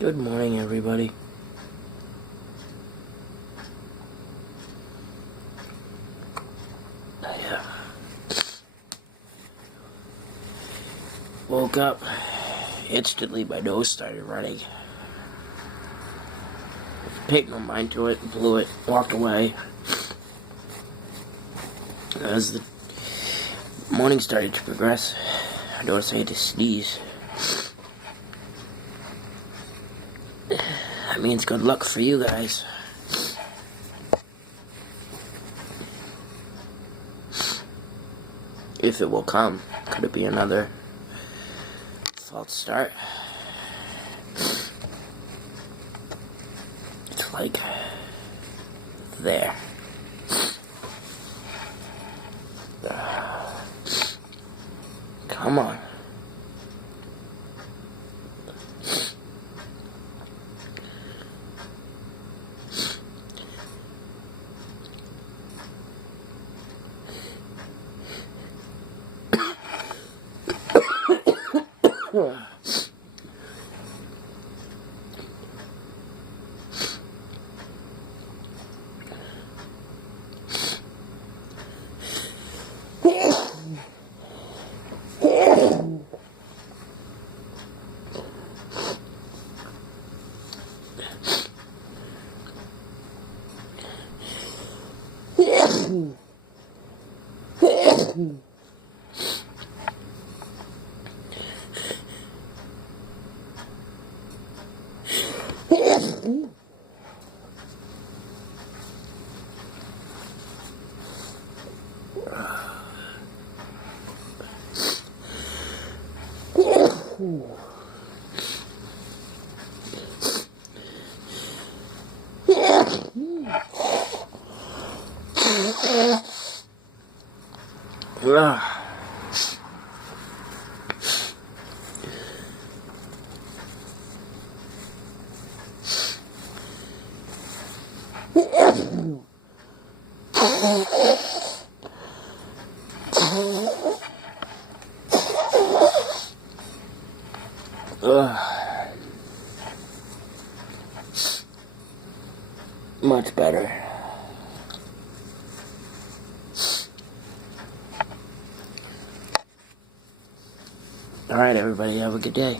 Good morning, everybody. I woke up. Instantly, my nose started running. Paid no mind to it, blew it, walked away. As the morning started to progress, I noticed I had to sneeze. That means good luck for you guys. If it will come. Could it be another false start? It's like there. Come on. Much better. Alright, everybody, have a good day.